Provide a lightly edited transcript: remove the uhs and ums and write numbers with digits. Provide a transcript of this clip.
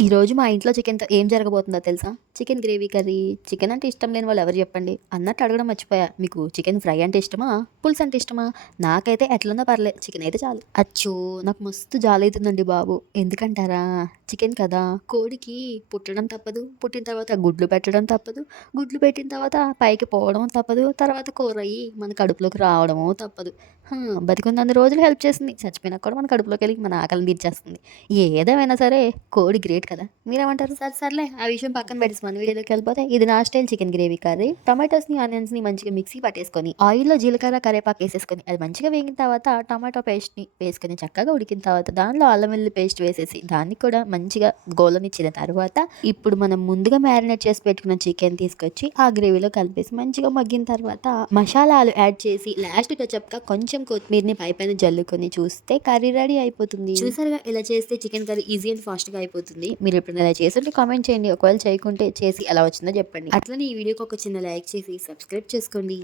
ఈరోజు మా ఇంట్లో చికెన్‌తో ఏం జరగబోతుందో తెలుసా? Chicken gravy curry. చికెన్ అంటే ఇష్టం లేని వాళ్ళు ఎవరు చెప్పండి? అన్నట్టు అడగడం మర్చిపోయా. మీకు చికెన్ ఫ్రై అంటే ఇష్టమా? పులుసు అంటే ఇష్టమా? నాకైతే ఎట్లున్నా పర్లే. చికెన్ అయితే చాలు. అచ్చో! నాకు మస్తు జాలైతుందండి బాబు. ఎందుకంటారా? చికెన్ కదా! కోడికి పుట్టడం తప్పదు. పుట్టిన తర్వాత గుడ్లు పెట్టడం తప్పదు. గుడ్లు పెట్టిన తర్వాత పైకి పోవడం తప్పదు. తర్వాత కూరయ్యి మన కడుపులోకి రావడము తప్పదు. బతికున్నన్ని రోజులు హెల్ప్ చేసింది. చచ్చిపోయినాక కూడా మన కడుపులోకెళ్ళి మన ఆకలిని తీర్చేస్తుంది. ఏదేమైనా సరే కోడి గ్రేట్ కదా! మీరేమంటారు? సర్లే ఆ విషయం పక్కన పెట్టేసి మన వీడియోలోకి వెళ్ళిపోతే ఇది నా స్టైల్ చికెన్ గ్రేవీ కర్రీ. టొమాటోస్‌ని, ఆనియన్స్‌ని మంచిగా మిక్సీ పట్టేసుకొని, ఆయిల్‌లో జీలకర్ర, కరివేపాకు ఏసేసుకొని, అది మంచిగా వేగిన తర్వాత టమాటో పేస్ట్‌ని వేసుకొని చక్కగా ఉడికిన తర్వాత దానిలో అల్లం వెల్లుల్లి పేస్ట్ వేసేసి దాన్ని కూడా మంచిగా గోలనిచ్చిన తర్వాత ఇప్పుడు మనం ముందుగా మ్యారినేట్ చేసి పెట్టుకున్న చికెన్ తీసుకొచ్చి ఆ గ్రేవీలో కలిపేసి మంచిగా మగ్గిన తర్వాత మసాలాలు యాడ్ చేసి లాస్ట్ టచప్‌గా కొంచెం కొత్తిమీరని పైపైన జల్లుకొని చూస్తే కర్రీ రెడీ అయిపోతుంది. చూసారుగా ఇలా చేస్తే చికెన్ కర్రీ ఈజీ అండ్ ఫాస్ట్‌గా అయిపోతుంది. మీరు ఎప్పుడైనా ఇలా చేసుంటే కామెంట్ చేయండి. ఒకవేళ చేయకుంటే చేసి ఎలా వచ్చిందో చెప్పండి. అట్లనే ఈ వీడియోకి ఒక చిన్న లైక్ చేసి సబ్స్క్రైబ్ చేసుకోండి.